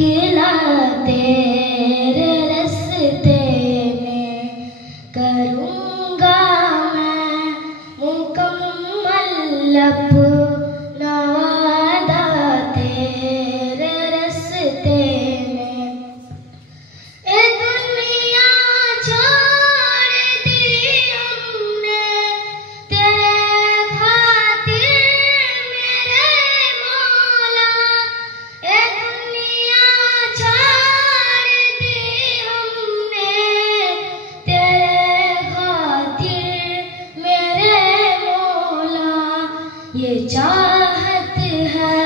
निकला तेरे रास्ते में, करूँगा मैं मुकम्मल अपना वादा तेरे रास्ते में। ए दुनिया छोड़ दी हमने तेरे खातिर मेरे मौला, ए दुनिया छोड़ दी हमने तेरे खातिर मेरे मौला। ये चाहत है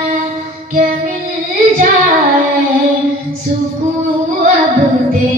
कि मिल जाए सुकून अब दे